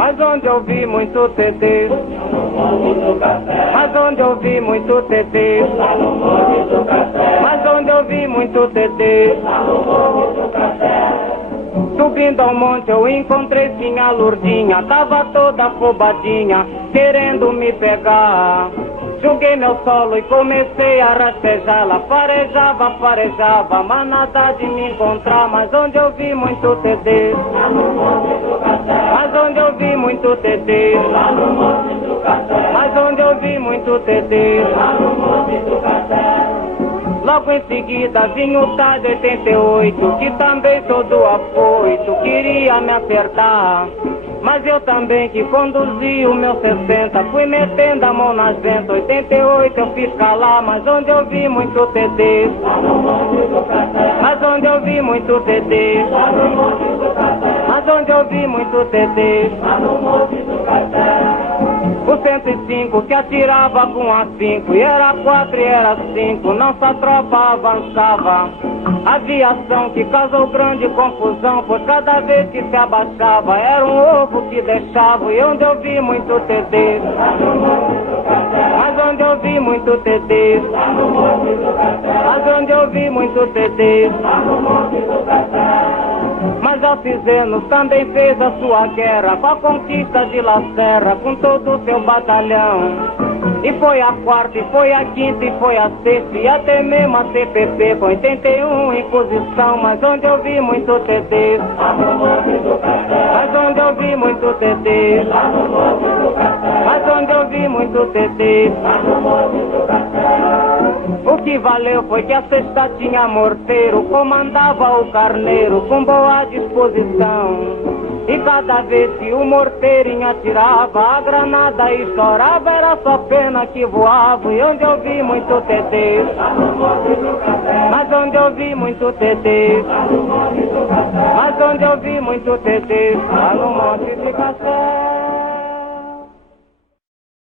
mas onde eu vi muito TT. Mas onde eu vi muito TT. Mas onde eu vi muito TT. Subindo ao monte eu encontrei sim a Lourdinha, tava toda afobadinha, querendo me pegar. Joguei meu solo e comecei a rastejá-la, farejava, farejava, mas nada de me encontrar. Mas onde eu vi muito TT. Mas onde eu vi muito TT. Mas onde eu vi muito TT. Logo em seguida vinha o TAD 88, que também todo afoito queria me apertar. Mas eu também que conduzi o meu 60, fui metendo a mão nas ventas. 88 eu fiz calar, mas onde eu vi muito TT. Mas onde eu vi muito TT. Mas onde eu vi muito TT. O 105 que atirava com A5, e era 4 e era 5, nossa tropa avançava. Aviação que causou grande confusão, pois cada vez que se abaixava era um ovo que deixava. E onde eu vi muito TT. Mas onde eu vi muito TT. Mas onde eu vi muito TT. Mas Alcizenos também fez a sua guerra com a conquista de La Serra, com todo o seu batalhão. E foi a quarta, e foi a quinta, e foi a sexta, e até mesmo a CPP com 81 em posição. Mas onde eu vi muito TT. Mas onde eu vi muito TT. Mas onde eu vi muito TT. O que valeu foi que a sexta tinha morteiro, comandava o carneiro com boa disposição. E cada vez que o morteirinho atirava, a granada estourava, era só pena que voava. E onde eu vi muito TT. Mas onde eu vi muito TT. Mas onde eu vi muito TT. Lá no Monte de Café.